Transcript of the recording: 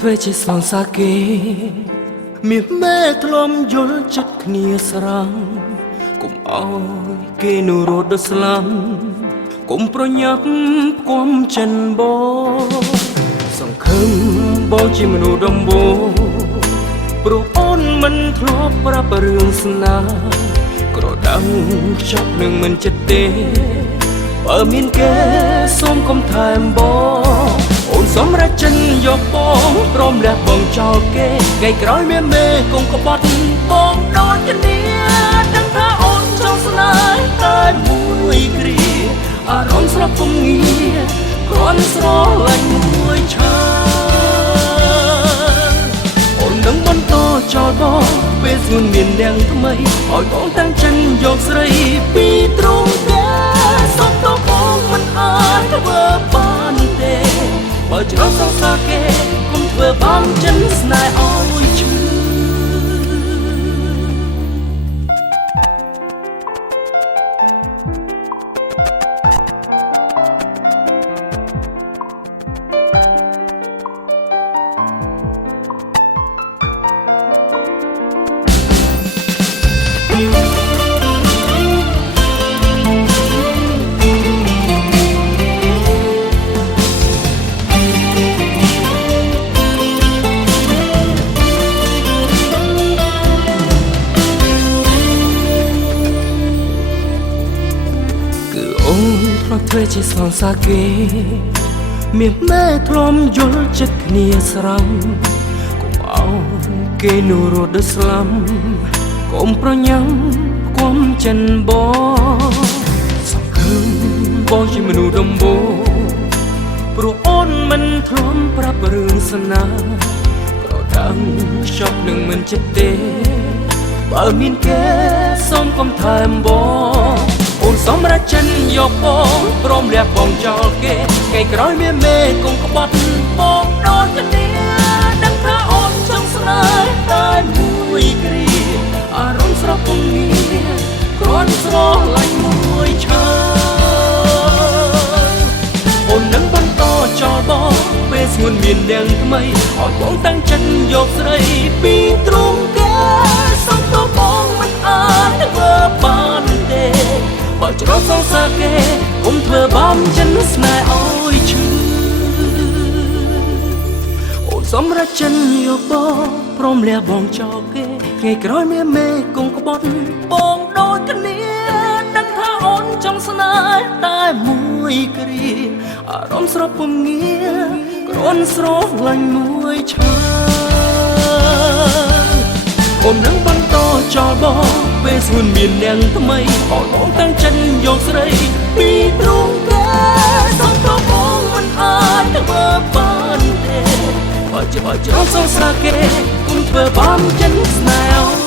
ធ្វេជាស្លងសាគេមាសម៉ែធ្លំយល់ចិត្តគ្នាស្រាំកុំអោយគេនោះរត់ដល់ស្លាប់កុំប្រញាប់គំចិនបងសង្ឃឹមបងជាមនុស្សដំបូងព្រោះអូនមិនធ្លាប់ប្រាប់រឿងស្នេហ៍ក្រដាំខ្ចប់នឹងមិនចិត្តទេបើមានគេសូមកុំថែមបងអូនសម្រាប់ចិនយកបងព្រមលះបងចោលគេថ្ងៃក្រោយមានមេកុំក្បត់បងដូចគ្នាដឹងថាអូនចង់ស្នេហ៍តែមួយគ្រាអារម្មណ៍ស្លាប់ពុំងារគ្រាន់ស្រឡាញ់មួយឆាអូននឹងបន្តចោលបងពេលស្ងួនមាននាងថ្មីឲ្យបងតាំងចិនយកស្រីពីទ្រង់គេសុំទៅបងមិនអាចធ្វើបានទេបើច្រកសងសាគេកុំធ្វើបងចិនស្នេហ៍ឲ្យឈឺធ្វេជាស្លងសាគេមាសម៉ែធ្លំយល់ចិត្តគ្នាស្រាំកុំអោគេនោះរត់ដល់ស្លាប់កុំប្រញាំគំចិនបងសង្ឃឹមបងជាមនុស្សដំបូងព្រោះអូនមិនធ្លាប់ប្រាប់រឿងស្នេហ៍ក្រដាំខ្ចប់នឹងមិនចិត្តទេបើមានគេសូមកុំថែមបងអូនសម្រាប់ចិនយកបងព្រមលះបងចោលគេថ្ងៃក្រោយមានមេកុំក្បត់បងដូចគ្នាដឹងថាអូនចង់ស្នេហ៍តែមួយគ្រាអារម្មណ៍ស្រស់ពុំងារគ្រាន់ស្រឡាញ់មួយឆាអូននឹងបន្តចោលបងពេលស្ងួនមាននាងថ្មីឲ្យបងតាំងចិនយកស្រីពីទ្រង់គេសុំទៅបងមិនអាចធ្វើបានទេបើច្រកសងសាគេកុំធ្វើបំចិនស្នេហ៍ឲ្យឈឺអូនសម្រាប់ចិនយកបងព្រមលះបងចោលគេថ្ងៃក្រោយមានមេកុំក្បត់បងដូចគ្នាដឹងថាអូនចង់ស្នេហ៍តែមួយគ្រាអារម្មណ៍ស្រស់ពុំងារគ្រាន់ស្រឡាញ់មួយឆាអូននឹងបន្តចោលបងពេលស្ងួនមាននាងថ្មីឲ្យបងតាំងចិនយកស្រីពីទ្រង់គេសុំទៅបងមិនអាចធ្វើបានទេបើច្រកសងសាគេកុំធ្វើបំចិនស្នេហ៍